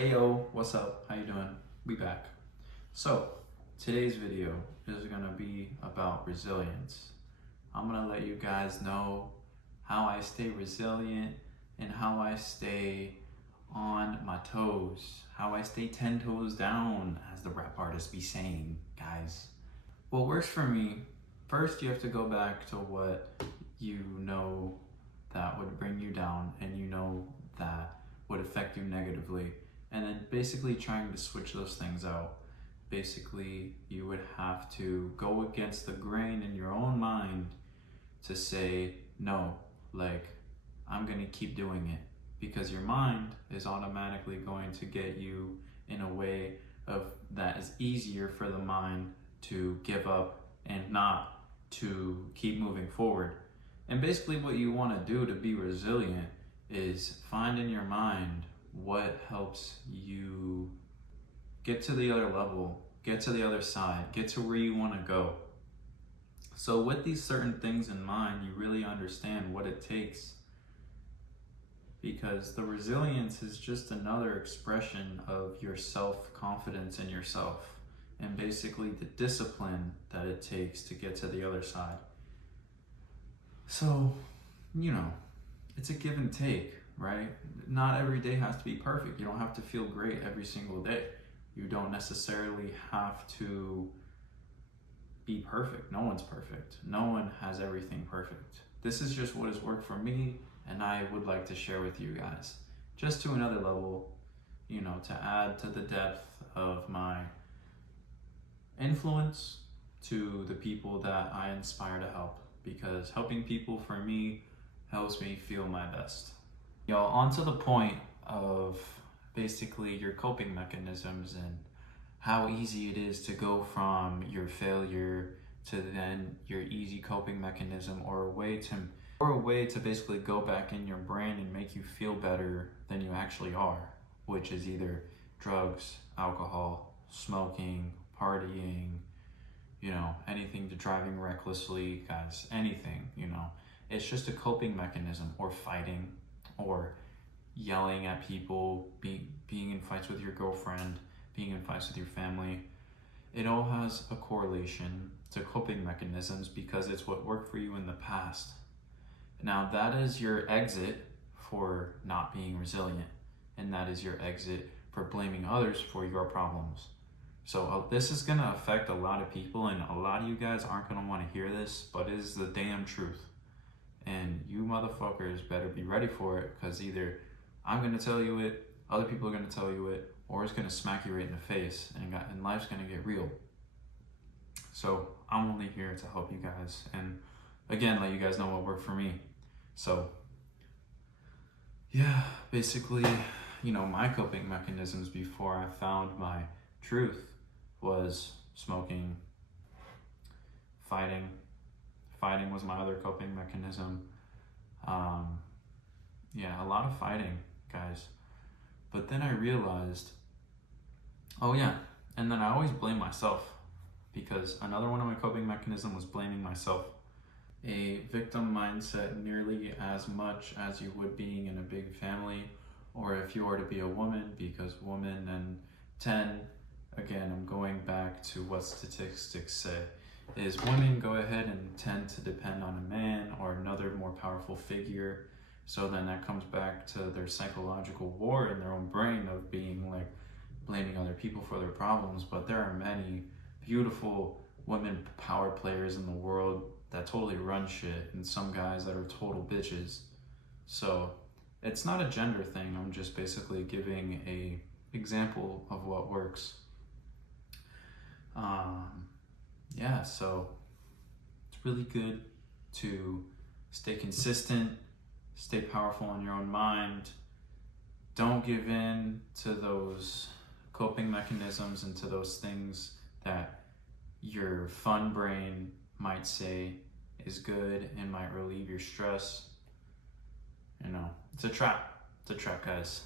Heyo, what's up? How you doing? We back. So, today's video is gonna be about resilience. I'm gonna let you guys know how I stay resilient and how I stay on my toes, how I stay 10 toes down, as the rap artists be saying, guys. What works for me, first you have to go back to what you know that would bring you down and you know that would affect you negatively, and then basically trying to switch those things out. Basically, you would have to go against the grain in your own mind to say, no, like, I'm gonna keep doing it, because your mind is automatically going to get you in a way of that is easier for the mind to give up and not to keep moving forward. And basically what you want to do to be resilient is find in your mind what helps you get to the other level, get to the other side, get to where you want to go. So with these certain things in mind, you really understand what it takes, because the resilience is just another expression of your self-confidence in yourself and basically the discipline that it takes to get to the other side. So, it's a give and take, right? Not every day has to be perfect. You don't have to feel great every single day. You don't necessarily have to be perfect. No one's perfect. No one has everything perfect. This is just what has worked for me, and I would like to share with you guys. Just to another level, to add to the depth of my influence to the people that I inspire to help. Because helping people for me helps me feel my best. Y'all, on to the point of basically your coping mechanisms and how easy it is to go from your failure to then your easy coping mechanism, or a way to basically go back in your brain and make you feel better than you actually are, which is either drugs, alcohol, smoking, partying, anything, to driving recklessly, guys, anything, it's just a coping mechanism, or fighting, or yelling at people, being in fights with your girlfriend, being in fights with your family. It all has a correlation to coping mechanisms because it's what worked for you in the past. Now that is your exit for not being resilient, and that is your exit for blaming others for your problems. So this is gonna affect a lot of people, and a lot of you guys aren't gonna wanna hear this, but it is the damn truth. And you motherfuckers better be ready for it, because either I'm gonna tell you it, other people are gonna tell you it, or it's gonna smack you right in the face, and life's gonna get real. So I'm only here to help you guys, and again, let you guys know what worked for me. So yeah, basically, my coping mechanisms before I found my truth was smoking, fighting. Fighting was my other coping mechanism. A lot of fighting, guys. But then I realized, and then I always blame myself, because another one of my coping mechanisms was blaming myself. A victim mindset nearly as much as you would being in a big family, or if you were to be a woman, because woman and 10, again, I'm going back to what statistics say, is women go ahead and tend to depend on a man or another more powerful figure. So then that comes back to their psychological war in their own brain of being like blaming other people for their problems. But there are many beautiful women power players in the world that totally run shit, and some guys that are total bitches. So it's not a gender thing. I'm just basically giving a example of what works. So it's really good to stay consistent, stay powerful in your own mind. Don't give in to those coping mechanisms and to those things that your fun brain might say is good and might relieve your stress. It's a trap. It's a trap, guys.